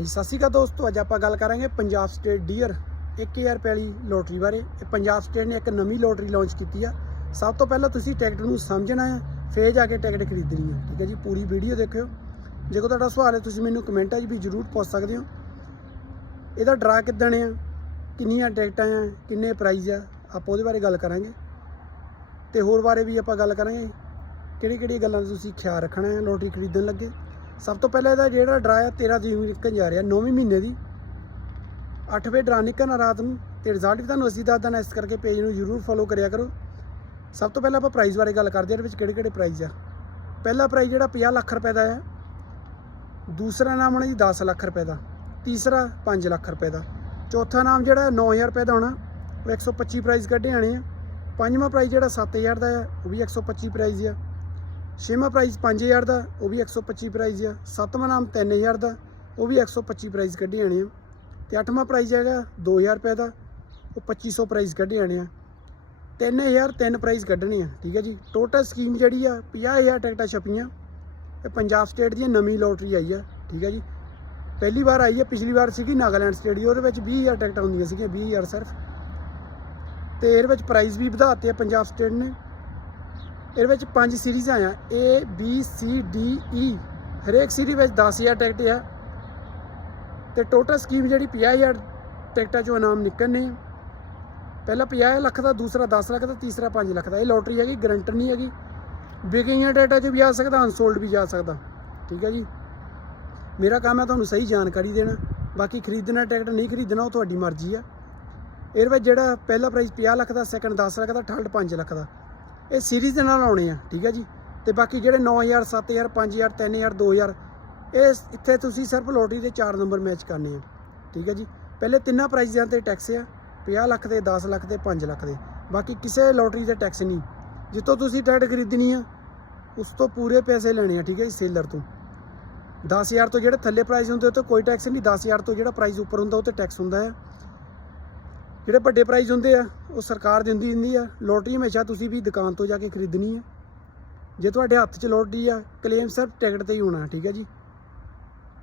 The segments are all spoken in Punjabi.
ਹਾਂਜੀ, ਸਤਿ ਸ਼੍ਰੀ ਅਕਾਲ ਦੋਸਤੋ, ਅੱਜ ਆਪਾਂ ਗੱਲ ਕਰਾਂਗੇ ਪੰਜਾਬ ਸਟੇਟ ਡੀਅਰ 1000 ਰੁਪਏ ਵਾਲੀ ਲੋਟਰੀ ਬਾਰੇ। ਇਹ ਪੰਜਾਬ ਸਟੇਟ ਨੇ ਇੱਕ ਨਵੀਂ ਲੋਟਰੀ ਲਾਂਚ ਕੀਤੀ ਆ। ਸਭ ਤੋਂ ਪਹਿਲਾਂ ਤੁਸੀਂ ਟਿਕਟ ਨੂੰ ਸਮਝਣਾ ਹੈ ਫੇਰ ਜਾ ਕੇ ਟਿਕਟ ਖਰੀਦਣੀ ਹੈ ਠੀਕ ਹੈ ਜੀ? ਪੂਰੀ ਵੀਡੀਓ ਦੇਖਿਓ। ਜੇ ਕੋਈ ਤੁਹਾਡਾ ਸਵਾਲ ਹੈ, ਤੁਸੀਂ ਮੈਨੂੰ ਕਮੈਂਟਾਂ 'ਚ ਵੀ ਜ਼ਰੂਰ ਪੁੱਛ ਸਕਦੇ ਹੋ। ਇਹਦਾ ਡਰਾ ਕਿੱਦਣ ਆ? ਕਿੰਨੀਆਂ ਟਿਕਟਾਂ ਆ? ਕਿੰਨੇ ਪ੍ਰਾਈਜ਼ ਆ? ਆਪਾਂ ਉਹਦੇ ਬਾਰੇ ਗੱਲ ਕਰਾਂਗੇ। ਤੇ ਹੋਰ ਬਾਰੇ ਵੀ ਆਪਾਂ ਗੱਲ ਕਰਾਂਗੇ। ਕਿਹੜੀ ਕਿਹੜੀ ਗੱਲਾਂ ਦਾ ਤੁਸੀਂ ਖਿਆਲ ਰੱਖਣਾ ਹੈ ਲੋਟਰੀ ਖਰੀਦਣ ਲੱਗੇ? ਸਭ ਤੋਂ ਪਹਿਲਾਂ ਇਹਦਾ ਜਿਹੜਾ ਡਰਾ ਆ 13 ਤਰੀਕ ਨੂੰ ਨਿਕਲ ਜਾ ਰਿਹਾ 9ਵੇਂ ਮਹੀਨੇ ਦੀ। 8 ਵਜੇ ਡਰਾ ਨਿਕਲਣਾ ਰਾਤ ਨੂੰ ਤੇ ਰਿਜ਼ਲਟ ਵੀ ਤੁਹਾਨੂੰ ਅਸੀਂ ਦੱਸ ਦੇਣਾ ਇਸ ਕਰਕੇ ਪੇਜ ਨੂੰ ਜ਼ਰੂਰ ਫੋਲੋ ਕਰਿਆ ਕਰੋ। ਸਭ ਤੋਂ ਪਹਿਲਾਂ ਆਪਾਂ ਪ੍ਰਾਈਜ਼ ਬਾਰੇ ਗੱਲ ਕਰਦੇ ਹਾਂ, ਇਹਦੇ ਵਿੱਚ ਕਿਹੜੇ ਕਿਹੜੇ ਪ੍ਰਾਈਜ਼ ਆ। ਪਹਿਲਾ ਪ੍ਰਾਈਜ਼ ਜਿਹੜਾ 50 ਲੱਖ ਰੁਪਏ ਦਾ ਹੈ ਦੂਸਰਾ ਨਾਮ ਹੋਣਾ ਜੀ 10 ਲੱਖ ਰੁਪਏ ਦਾ, ਤੀਸਰਾ 5 ਲੱਖ ਰੁਪਏ ਦਾ। ਚੌਥਾ ਨਾਮ ਜਿਹੜਾ 9000 ਰੁਪਏ ਦਾ ਹੋਣਾ ਉਹ 125 ਪ੍ਰਾਈਜ਼ ਕੱਢੇ ਆਣੇ ਆ। ਪੰਜਵਾਂ ਪ੍ਰਾਈਜ਼ ਜਿਹੜਾ 7000 ਦਾ ਆ, ਉਹ ਵੀ 125 ਪ੍ਰਾਈਜ਼ ਆ। ਛੇਵਾਂ ਪ੍ਰਾਈਜ਼ 5000 ਦਾ, ਉਹ ਵੀ 125 ਪ੍ਰਾਈਜ਼ ਆ। ਸੱਤਵਾਂ ਨਾਮ 3000 ਦਾ, ਉਹ ਵੀ 125 ਪ੍ਰਾਈਜ਼ ਕੱਢੇ ਆਣੇ ਆ। ਤੇ ਅੱਠਵਾਂ ਪ੍ਰਾਈਜ਼ ਹੈਗਾ 2000 ਰੁਪਏ ਦਾ, ਉਹ 2500 ਪ੍ਰਾਈਜ਼ ਕੱਢੇ ਆਣੇ ਆ। 3000 ਤਿੰਨ ਪ੍ਰਾਈਜ਼ ਕੱਢਣੇ ਆ, ਠੀਕ ਹੈ ਜੀ। ਟੋਟਲ ਸਕੀਮ ਜਿਹੜੀ ਆ 50000 ਟਿਕਟਾਂ ਛਪੀਆਂ। ਇਹ ਪੰਜਾਬ ਸਟੇਟ ਦੀ ਨਵੀਂ ਲੋਟਰੀ ਆਈ ਆ, ਠੀਕ ਹੈ ਜੀ। ਪਹਿਲੀ ਵਾਰ ਆਈ ਹੈ ਪਿਛਲੀ ਵਾਰ ਸੀਗੀ ਨਾਗਾਲੈਂਡ ਸਟੇਟ ਉਹਦੇ ਵਿੱਚ 20000 ਟਿਕਟਾਂ ਹੁੰਦੀਆਂ ਸੀਗੀਆਂ 20000 ਸਿਰਫ। ਤੇ ਇਹਦੇ ਵਿੱਚ ਪ੍ਰਾਈਜ਼ ਵੀ ਵਧਾਤੇ ਆ ਪੰਜਾਬ ਸਟੇਟ ਨੇ। ਇਹਦੇ ਵਿੱਚ ਪੰਜ ਸੀਰੀਜ਼ ਆ, A, B, C, D E ਹਰੇਕ ਸੀਰੀ ਵਿੱਚ 10000 ਟਿਕਟ ਆ। ਤੇ ਟੋਟਲ ਸਕੀਮ ਜਿਹੜੀ 50000 ਟਿਕਟਾਂ ਚੋਂ ਇਨਾਮ ਨਿਕਲਣੇ ਆ। ਪਹਿਲਾ 50 ਲੱਖ ਦਾ, ਦੂਸਰਾ 10 ਲੱਖ ਦਾ, ਤੀਸਰਾ 5 ਲੱਖ ਦਾ। ਇਹ ਲੋਟਰੀ ਹੈਗੀ ਗਰੰਟਰ ਨਹੀਂ ਹੈਗੀ। ਵਿਕਈਆਂ ਟਿਕਟਾਂ 'ਚ ਵੀ ਆ ਸਕਦਾ ਅਨਸੋਲਡ ਵੀ ਜਾ ਸਕਦਾ। ਠੀਕ ਹੈ ਜੀ? ਮੇਰਾ ਕੰਮ ਹੈ ਤੁਹਾਨੂੰ ਸਹੀ ਜਾਣਕਾਰੀ ਦੇਣਾ। ਬਾਕੀ ਖਰੀਦਣਾ ਟਿਕਟ ਨਹੀਂ ਖਰੀਦਣਾ, ਉਹ ਤੁਹਾਡੀ ਮਰਜ਼ੀ ਆ। ਇਹਦੇ ਵਿੱਚ ਜਿਹੜਾ ਪਹਿਲਾ ਪ੍ਰਾਈਜ਼ 50 ਲੱਖ ਦਾ ਸੈਕੰਡ 10 ਲੱਖ ਦਾ ਥਰਡ 5 ਲੱਖ ਦਾ। ਇਹ ਸੀਰੀਜ਼ ਦੇ ਨਾਲ ਆਉਣੇ ਆ, ਠੀਕ ਹੈ ਜੀ? ਤੇ ਬਾਕੀ ਜਿਹੜੇ 9000 7000 5000 3000 2000 ਇਹ ਇੱਥੇ ਤੁਸੀਂ ਸਿਰਫ ਲੋਟਰੀ ਦੇ 4 ਨੰਬਰ ਮੈਚ ਕਰਨੇ ਆ, ਠੀਕ ਹੈ ਜੀ? ਪਹਿਲੇ ਤਿੰਨਾਂ ਪ੍ਰਾਈਜ਼ਾਂ ਤੇ ਟੈਕਸ ਆ 50 ਲੱਖ ਦੇ 10 ਲੱਖ ਦੇ 5 ਲੱਖ ਦੇ। ਬਾਕੀ ਕਿਸੇ ਲੋਟਰੀ ਦੇ ਟੈਕਸ ਨਹੀਂ। ਜਿੱਥੋਂ ਤੁਸੀਂ ਟਿਕਟ ਖਰੀਦਣੀ ਆ, ਉਸ ਤੋਂ ਪੂਰੇ ਪੈਸੇ ਲੈਣੇ ਆ, ਠੀਕ ਹੈ ਜੀ ਸੇਲਰ ਤੋਂ। 10000 ਤੋਂ ਜਿਹੜੇ ਥੱਲੇ ਪ੍ਰਾਈਸ ਹੁੰਦੇ, ਉਹ ਤੇ ਕੋਈ ਟੈਕਸ ਨਹੀਂ। 10000 ਤੋਂ ਜਿਹੜਾ ਪ੍ਰਾਈਸ ਉੱਪਰ ਹੁੰਦਾ, ਉਹ ਤੇ ਟੈਕਸ ਹੁੰਦਾ ਆ। ਜਿਹੜੇ ਵੱਡੇ ਪ੍ਰਾਈਜ਼ ਹੁੰਦੇ ਆ, ਉਹ ਸਰਕਾਰ ਦਿੰਦੀ ਹੁੰਦੀ ਆ। ਲੋਟਰੀ ਹਮੇਸ਼ਾ ਤੁਸੀਂ ਵੀ ਦੁਕਾਨ ਤੋਂ ਜਾ ਕੇ ਖਰੀਦਣੀ ਆ। ਜੇ ਤੁਹਾਡੇ ਹੱਥ 'ਚ ਲੋਟਰੀ ਆ ਕਲੇਮ ਸਿਰਫ ਟਿਕਟ ਤੇ ਹੀ ਹੋਣਾ, ਠੀਕ ਹੈ ਜੀ।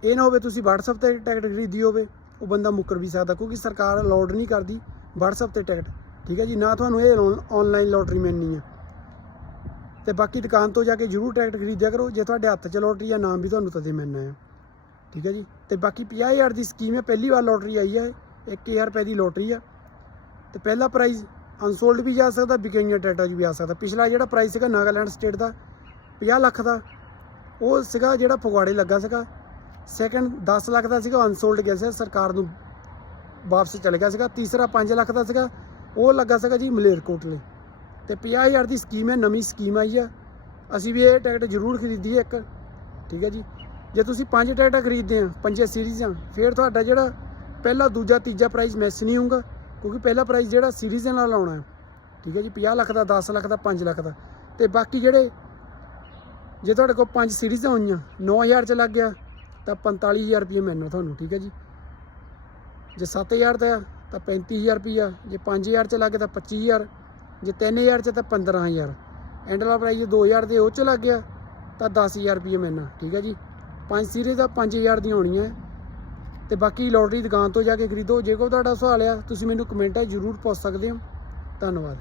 ਇਹ ਨਾ ਹੋਵੇ ਤੁਸੀਂ WhatsApp ਤੇ ਟਿਕਟ ਖਰੀਦੀ ਹੋਵੇ, ਉਹ ਬੰਦਾ ਮੁੱਕਰ ਵੀ ਸਕਦਾ, ਕਿਉਂਕਿ ਸਰਕਾਰ ਅਲਾਉਡ ਨਹੀਂ ਕਰਦੀ WhatsApp ਤੇ ਟਿਕਟ ਠੀਕ ਹੈ ਜੀ। ਨਾ ਤੁਹਾਨੂੰ ਇਹ ਆਨਲਾਈਨ ਲੋਟਰੀ ਮਿਲਣੀ ਆ। ਤੇ ਬਾਕੀ ਦੁਕਾਨ ਤੋਂ ਜਾ ਕੇ ਜ਼ਰੂਰ ਟਿਕਟ ਖਰੀਦਿਆ ਕਰੋ, ਜੇ ਤੁਹਾਡੇ ਹੱਥ 'ਚ ਲੋਟਰੀ ਆ, ਨਾਮ ਵੀ ਤੁਹਾਨੂੰ ਤਦੇ ਮਿਲਣਾ ਹੈ ਠੀਕ ਹੈ ਜੀ। ਤੇ ਬਾਕੀ 50000 ਦੀ ਸਕੀਮ ਹੈ ਪਹਿਲੀ ਵਾਰ ਲੋਟਰੀ ਆਈ ਹੈ 1000 ਰੁਪਏ ਦੀ ਲੋਟਰੀ ਆ। ਤੇ ਪਹਿਲਾ ਪ੍ਰਾਈਜ਼ ਅਨਸੋਲਡ ਵੀ ਜਾ ਸਕਦਾ, ਵਿਕਈਆਂ ਟਿਕਟਾਂ 'ਚ ਵੀ ਆ ਸਕਦਾ। ਪਿਛਲਾ ਜਿਹੜਾ ਪ੍ਰਾਈਜ਼ ਸੀਗਾ ਨਾਗਾਲੈਂਡ ਸਟੇਟ ਦਾ 50 ਲੱਖ ਦਾ, ਉਹ ਸੀਗਾ ਜਿਹੜਾ ਫਗਵਾੜੇ ਲੱਗਾ ਸੀਗਾ। ਸੈਕੰਡ 10 ਲੱਖ ਦਾ ਸੀਗਾ ਅਨਸੋਲਡ ਗਿਆ ਸੀ ਸਰਕਾਰ ਨੂੰ ਵਾਪਸ ਚਲੇ ਗਿਆ ਸੀਗਾ। ਤੀਸਰਾ 5 ਲੱਖ ਦਾ ਸੀਗਾ, ਉਹ ਲੱਗਾ ਸੀਗਾ ਜੀ ਮਲੇਰਕੋਟਲੇ। ਤੇ 50000 ਦੀ ਸਕੀਮ ਹੈ, ਨਵੀਂ ਸਕੀਮ ਆਈ ਆ। ਅਸੀਂ ਵੀ ਇਹ ਟਿਕਟ ਜ਼ਰੂਰ ਖਰੀਦੀ ਹੈ ਇੱਕ। ਠੀਕ ਹੈ ਜੀ? ਜੇ ਤੁਸੀਂ ਪੰਜ ਟਿਕਟਾਂ ਖਰੀਦਦੇ ਆ, ਪੰਜੇ ਸੀਰੀਜ਼ਾਂ ਫਿਰ ਤੁਹਾਡਾ ਜਿਹੜਾ ਪਹਿਲਾ, ਦੂਜਾ, ਤੀਜਾ ਪ੍ਰਾਈਜ਼ ਮੈਸ ਨਹੀਂ ਹੋਊਗਾ। ਕਿਉਂਕਿ ਪਹਿਲਾ ਪ੍ਰਾਈਜ਼ ਜਿਹੜਾ ਸੀਰੀਜ਼ ਦੇ ਨਾਲ ਆਉਣਾ ਠੀਕ ਹੈ ਜੀ 50 ਲੱਖ ਦਾ 10 ਲੱਖ ਦਾ 5 ਲੱਖ ਦਾ। ਤੇ ਬਾਕੀ ਜਿਹੜੇ, ਜੇ ਤੁਹਾਡੇ ਕੋਲ ਪੰਜ ਸੀਰੀਜ਼ਾਂ ਹੋਈਆਂ 9000 ਚ ਲੱਗ ਗਿਆ, ਤਾਂ 45000 ਰੁਪਏ ਮੈਨੂੰ ਤੁਹਾਨੂੰ, ਠੀਕ ਹੈ ਜੀ। ਜੇ 7000 ਦਾ ਆ, ਤਾਂ 35000 ਰੁਪਈਆ। ਜੇ 5000 ਚ ਲੱਗ ਗਿਆ, ਤਾਂ 25000 ਜੇ 3000 ਚ, ਤਾਂ 15000 ਐਂਡ ਵਾਲਾ ਪ੍ਰਾਈਜ਼ 2000 ਦੇ ਉਹ ਚ ਲੱਗ ਗਿਆ, ਤਾਂ 10000 ਰੁਪਏ ਮੈਨਾਂ ਠੀਕ ਹੈ ਜੀ। ਪੰਜ ਸੀਰੀਜ਼ ਦਾ 5000 ਦੀਆਂ ਹੋਣੀਆਂ। ਤੇ ਬਾਕੀ ਲੋਟਰੀ ਦੁਕਾਨ ਤੋਂ ਜਾ ਕੇ ਖਰੀਦੋ। ਜੇ ਕੋਈ ਤੁਹਾਡਾ ਸਵਾਲ ਆ, ਤੁਸੀਂ ਮੈਨੂੰ ਕਮੈਂਟਾਂ ਜ਼ਰੂਰ ਪੁੱਛ ਸਕਦੇ ਹੋ। ਧੰਨਵਾਦ।